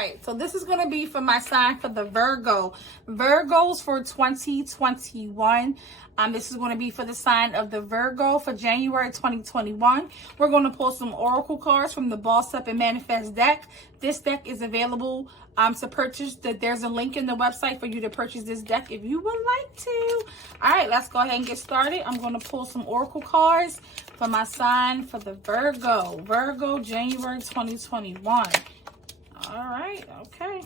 right, so this is going to be for my sign for the Virgo. Virgos for 2021. This is going to be for the sign of the Virgo for January 2021. We're going to pull some oracle cards from the Boss Up and Manifest deck. This deck is available to purchase. There's a link in the website for you to purchase this deck if you would like to. All right, let's go ahead and get started. I'm going to pull some oracle cards for my sign for the Virgo. Virgo, January 2021. All right, okay.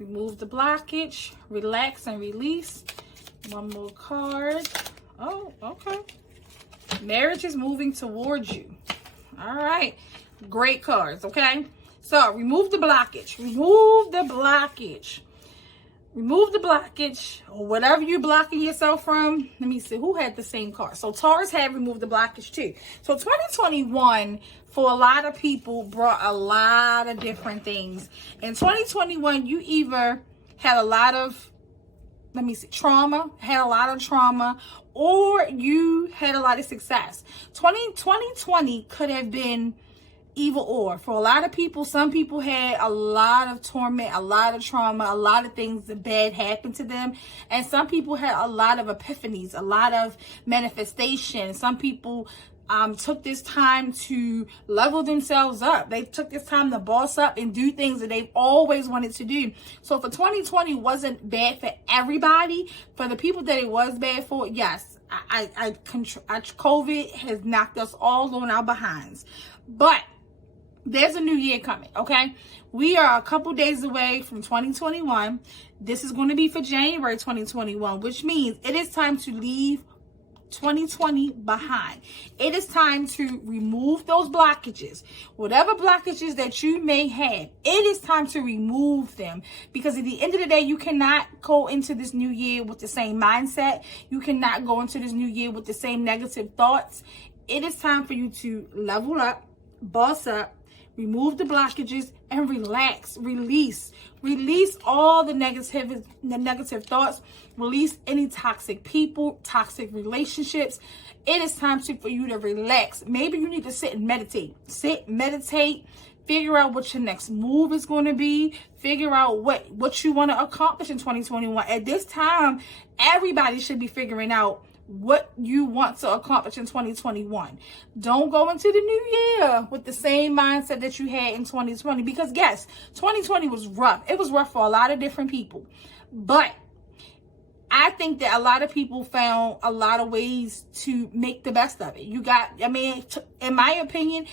Remove the blockage, relax and release. One more card. Oh, okay. Marriage is moving towards you. All right. Great cards, okay? So, remove the blockage. Remove the blockage. Remove the blockage, or whatever you're blocking yourself from. Let me see. Who had the same card? So, Taurus had removed the blockage too. So, 2021, for a lot of people, brought a lot of different things. In 2021, you either had a lot of trauma, or you had a lot of success. 2020 could have been either or. For a lot of people, some people had a lot of torment, a lot of trauma, a lot of things that bad happened to them. And some people had a lot of epiphanies, a lot of manifestation. Some people took this time to level themselves up. They took this time to boss up and do things that they've always wanted to do. So for 2020 wasn't bad for everybody. For the people that it was bad for, yes, COVID has knocked us all on our behinds. But there's a new year coming, okay? We are a couple days away from 2021. This is going to be for January 2021, which means it is time to leave 2020 behind. It is time to remove those blockages. Whatever blockages that you may have, it is time to remove them, because at the end of the day, you cannot go into this new year with the same mindset. You cannot go into this new year with the same negative thoughts. It is time for you to level up, boss up, remove the blockages, and relax, release all the negative thoughts, release any toxic people, toxic relationships. It is time for you to relax. Maybe you need to sit and meditate. Figure out what your next move is going to be. Figure out what you want to accomplish in 2021. At this time, everybody should be figuring out what you want to accomplish in 2021. Don't go into the new year with the same mindset that you had in 2020, because yes, 2020 was rough. It was rough for a lot of different people, but I think that a lot of people found a lot of ways to make the best of it. In my opinion,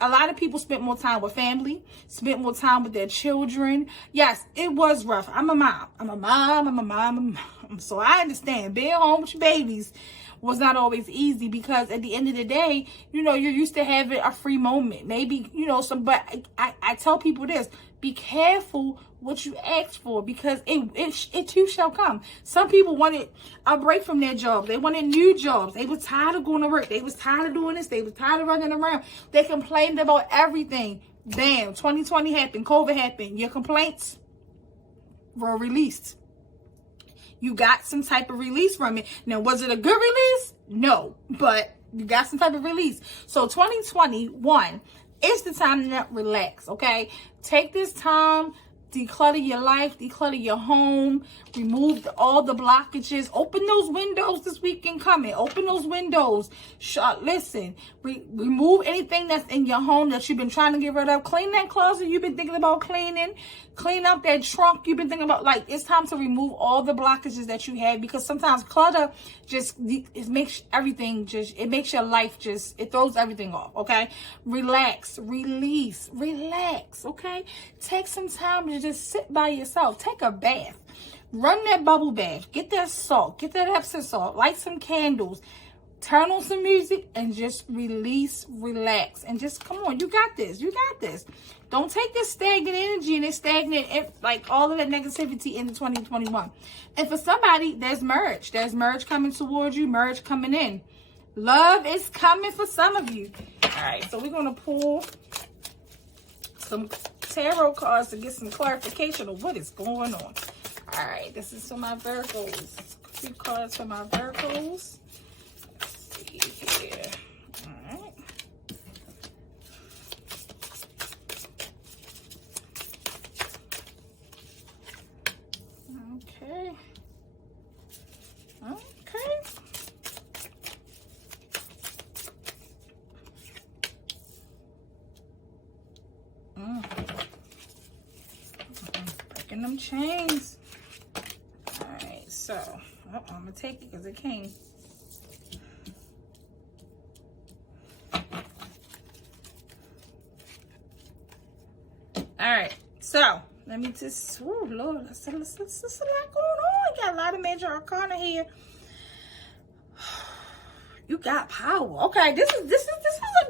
a lot of people spent more time with family, spent more time with their children. Yes, it was rough. I'm a mom. So I understand being home with your babies was not always easy, because at the end of the day, you're used to having a free moment. Maybe, but I tell people this: be careful what you ask for, because it too shall come. Some people wanted a break from their jobs. They wanted new jobs. They were tired of going to work. They was tired of doing this. They was tired of running around. They complained about everything. Bam, 2020 happened. COVID happened. Your complaints were released. You got some type of release from it. Now, was it a good release? No, but you got some type of release. So 2021, it's the time to relax, okay? Take this time, declutter your life, declutter your home, remove all the blockages. Open those windows this weekend coming. Open those windows. Remove anything that's in your home that you've been trying to get rid of. Clean that closet you've been thinking about cleaning. Clean up that trunk you've been thinking about. It's time to remove all the blockages that you have, because sometimes clutter it makes your life it throws everything off, okay? Relax, release, relax, okay? Take some time to just sit by yourself. Take a bath. Run that bubble bath. Get that salt. Get that Epsom salt. Light some candles. Turn on some music and just release, relax, and just come on. You got this. You got this. Don't take this stagnant energy and this stagnant, all of that negativity into 2021. And for somebody, there's merge. There's merge coming towards you, merge coming in. Love is coming for some of you. All right, so we're going to pull some tarot cards to get some clarification of what is going on. All right, this is for my Virgos. A few cards for my Virgos. Let's see here. All right. breaking them chains. All right, so I'm gonna take it because it came. All right, so let me just, oh Lord, that's a lot going on. You got a lot of major arcana here. You got power. Okay, this is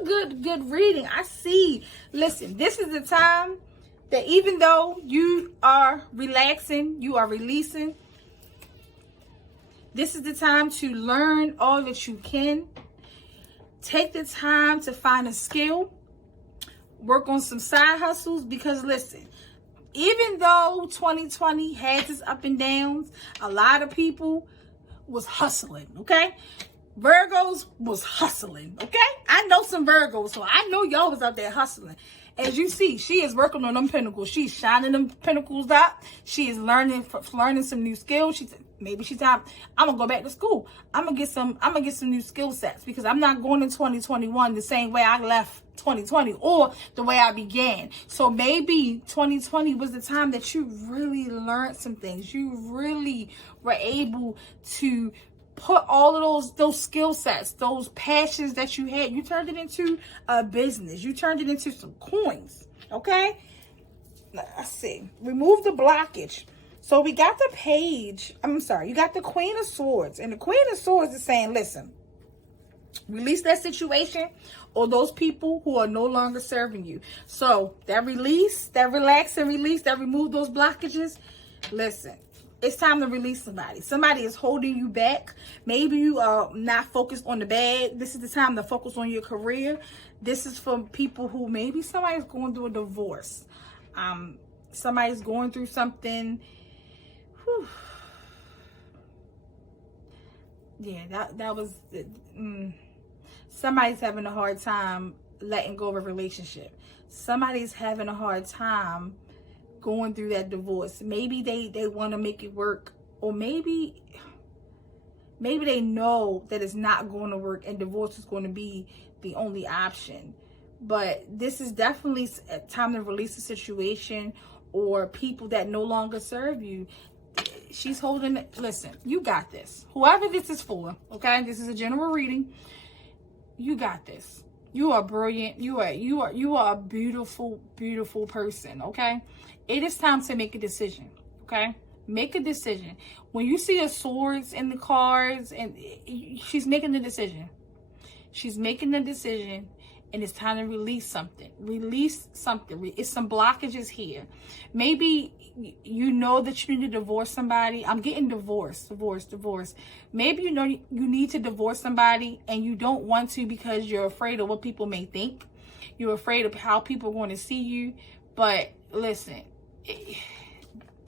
a good reading. I see. Listen, this is the time that even though you are relaxing, you are releasing. This is the time to learn all that you can. Take the time to find a skill. Work on some side hustles, because listen, even though 2020 has its up and downs, a lot of people was hustling, okay? Virgos was hustling, okay? I know some Virgos, so I know y'all was out there hustling. As you see, she is working on them pinnacles. She's shining them pinnacles up. She is learning some new skills. Maybe she's out. I'm gonna go back to school. I'm gonna get some new skill sets, because I'm not going in 2021 the same way I left 2020 or the way I began. So maybe 2020 was the time that you really learned some things. You really were able to put all of those skill sets, those passions that you had, you turned it into a business. You turned it into some coins, okay? Let's see. Remove the blockage. So we got the page. You got the Queen of Swords. And the Queen of Swords is saying, listen, release that situation or those people who are no longer serving you. So that release, that relax and release, that remove those blockages. Listen, it's time to release somebody. Somebody is holding you back. Maybe you are not focused on the bad. This is the time to focus on your career. This is for people who maybe somebody's going through a divorce. Somebody's going through something. Whew. Yeah, that was... Somebody's having a hard time letting go of a relationship. Somebody's having a hard time going through that divorce. Maybe they want to make it work, or maybe they know that it's not going to work and divorce is going to be the only option. But this is definitely a time to release the situation, or people that no longer serve you. She's holding it. Listen, you got this. Whoever this is for, okay? This is a general reading. You got this. You are brilliant. You are a beautiful, beautiful person, okay? It is time to make a decision, okay? Make a decision. When you see a swords in the cards, and she's making the decision. She's making the decision, and it's time to release something. Release something. It's some blockages here. Maybe you know that you need to divorce somebody. I'm getting divorce. Maybe you know you need to divorce somebody and you don't want to because you're afraid of what people may think. You're afraid of how people are going to see you. But listen,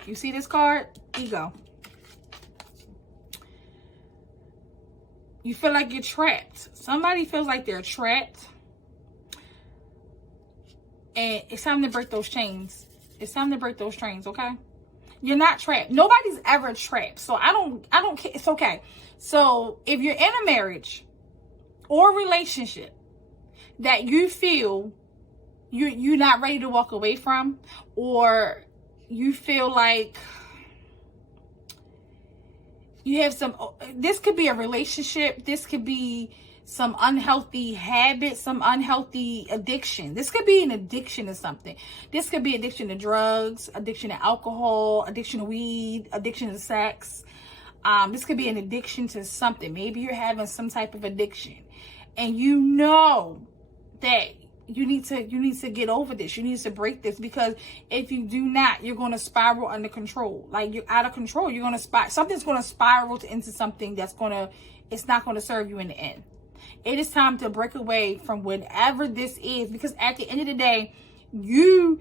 you see this card? Ego. You feel like you're trapped. Somebody feels like they're trapped. And it's time to break those chains. It's time to break those chains, okay? You're not trapped. Nobody's ever trapped. So I don't care. It's okay. So if you're in a marriage or relationship that you feel you're not ready to walk away from, or you feel like you have this could be a relationship, this could be some unhealthy habit, some unhealthy addiction. This could be an addiction to something. This could be addiction to drugs, addiction to alcohol, addiction to weed, addiction to sex. This could be an addiction to something. Maybe you're having some type of addiction, and you know that you need to get over this. You need to break this, because if you do not, you're going to spiral under control. Like, you're out of control. You're going to something's going to spiral into something it's not going to serve you in the end. It is time to break away from whatever this is, because at the end of the day, you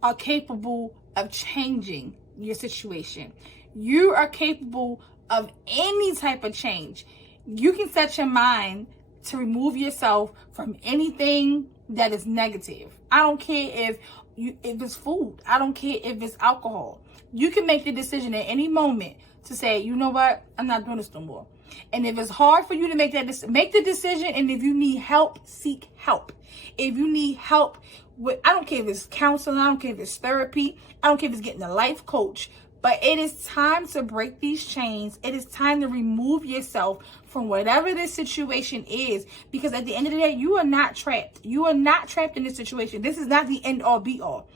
are capable of changing your situation. You are capable of any type of change. You can set your mind to remove yourself from anything that is negative. I don't care if it's food. I don't care if it's alcohol. You can make the decision at any moment to say, you know what? I'm not doing this no more. And if it's hard for you to make that decision, make the decision. And if you need help, seek help. If you need help I don't care if it's counseling, I don't care if it's therapy, I don't care if it's getting a life coach, but it is time to break these chains. It is time to remove yourself from whatever this situation is, because at the end of the day, you are not trapped. You are not trapped in this situation. This is not the end all be all.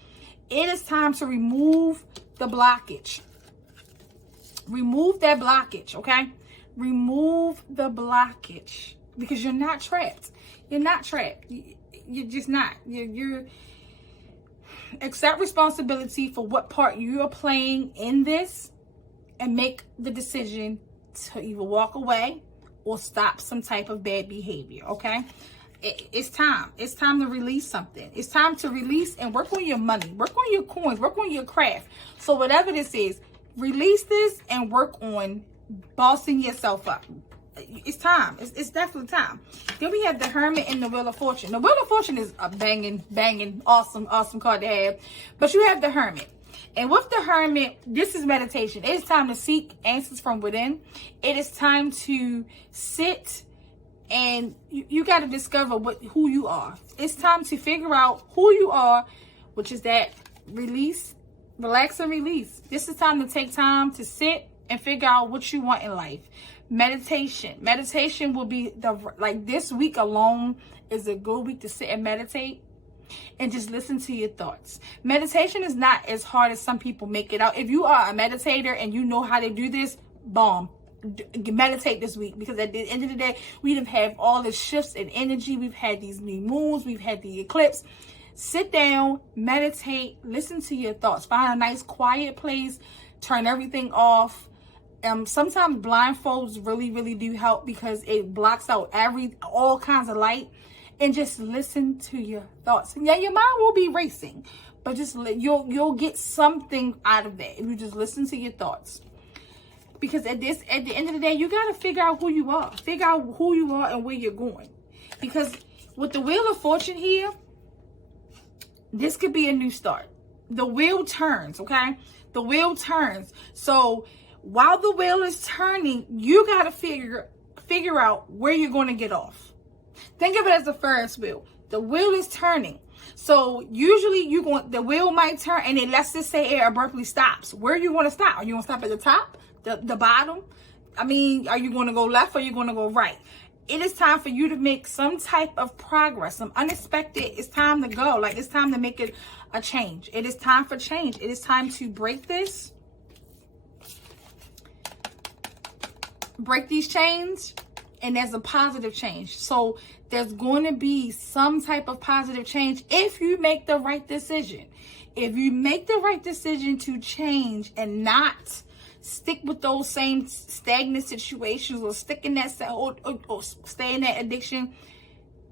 It is time to remove the blockage. Remove that blockage, okay? Remove the blockage, because you're not trapped. You're not trapped. You're just not. You're accept responsibility for what part you are playing in this, and make the decision to either walk away or stop some type of bad behavior, okay? It's time. It's time to release something. It's time to release and work on your money. Work on your coins. Work on your craft. So whatever this is, release this and work on bossing yourself up. It's time. It's definitely time. Then we have the Hermit and the Wheel of Fortune. The Wheel of Fortune is a banging, awesome card to have. But you have the Hermit. And with the Hermit, this is meditation. It's time to seek answers from within. It is time to sit and you got to discover who you are. It's time to figure out who you are, which is that release, relax and release. This is time to take time to sit and figure out what you want in life. Meditation will be this week alone is a good week to sit and meditate and just listen to your thoughts. Meditation is not as hard as some people make it out. If you are a meditator and you know how to do this, bomb. Meditate this week, because at the end of the day, we have all the shifts in energy. We've had these new moons. We've had the eclipse. Sit down, meditate, listen to your thoughts. Find a nice quiet place. Turn everything off. Sometimes blindfolds really do help, because it blocks out all kinds of light, and just listen to your thoughts. And yeah, your mind will be racing, but just you'll get something out of that if you just listen to your thoughts. Because at the end of the day, you got to figure out who you are. Figure out who you are and where you're going. Because with the Wheel of Fortune here, this could be a new start. The wheel turns, okay? The wheel turns. So while the wheel is turning, you got to figure out where you're going to get off. Think of it as the Ferris wheel. The wheel is turning. So usually the wheel might turn, and then let's just say it abruptly stops. Where are you going to stop? Are you going to stop at the top? The bottom? I mean, are you going to go left or are you going to go right? It is time for you to make some type of progress, some unexpected. It's time to go. Like, it's time to make it a change. It is time for change. It is time to break this. Break these chains, and there's a positive change. So there's going to be some type of positive change if you make the right decision. If you make the right decision to change and not stick with those same stagnant situations, or stick in that or stay in that addiction,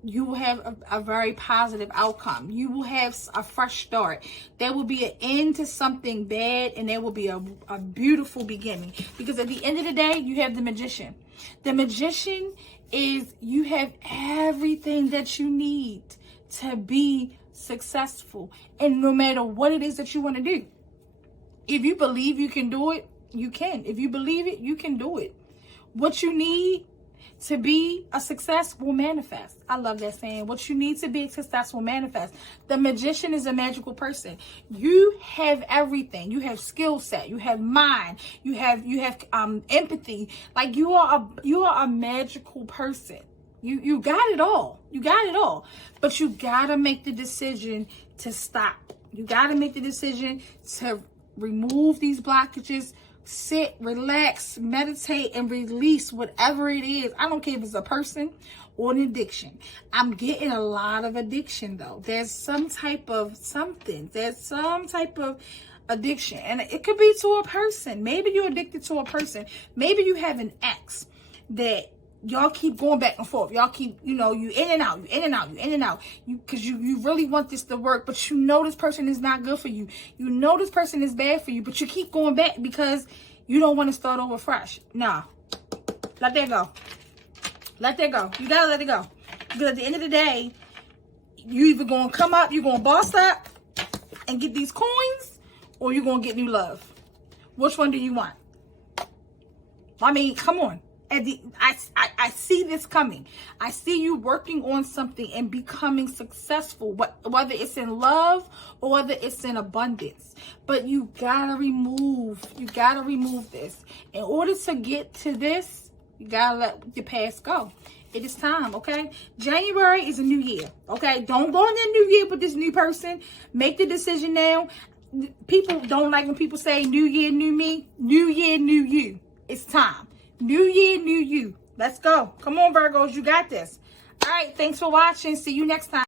you will have a very positive outcome. You will have a fresh start. There will be an end to something bad, and there will be a beautiful beginning. Because at the end of the day, you have the Magician. The Magician is, you have everything that you need to be successful. And no matter what it is that you want to do, if you believe you can do it, you can. If you believe it, you can do it. What you need to be a success will manifest. I love that saying. What you need to be a success will manifest. The Magician is a magical person. You have everything. You have skill set. You have mind. You have empathy. Like, you are a magical person. You got it all. You got it all. But you gotta make the decision to stop. You gotta make the decision to remove these blockages. Sit, relax, meditate, and release whatever it is. I don't care if it's a person or an addiction. I'm getting a lot of addiction, though. There's some type of something. There's some type of addiction. And it could be to a person. Maybe you're addicted to a person. Maybe you have an ex that y'all keep going back and forth. Y'all keep, you in and out, you in and out, you in and out. Because you really want this to work, but you know this person is not good for you. You know this person is bad for you, but you keep going back because you don't want to start over fresh. Nah. Let that go. Let that go. You gotta let it go. Because at the end of the day, you either gonna come up, you're gonna boss up and get these coins, or you're gonna get new love. Which one do you want? I mean, come on. I see this coming. I see you working on something and becoming successful, whether it's in love or whether it's in abundance. But you gotta remove this. In order to get to this, you gotta let your past go. It is time, okay? January is a new year, okay? Don't go in the new year with this new person. Make the decision now. People don't like when people say new year, new me. New year, new you. It's time. New year, new you. Let's go. Come on, Virgos. You got this. All right. Thanks for watching. See you next time.